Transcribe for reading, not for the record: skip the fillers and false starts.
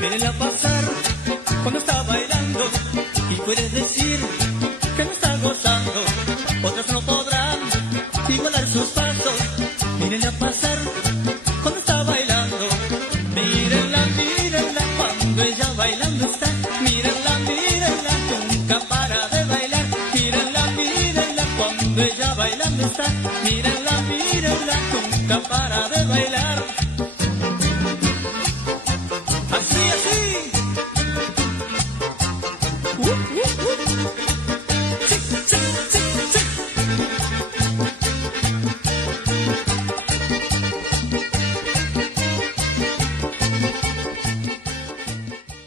Mírenla pasar cuando está bailando y puedes decir que no está gozando. Otros no podrán igualar sus pasos. Mírenla pasar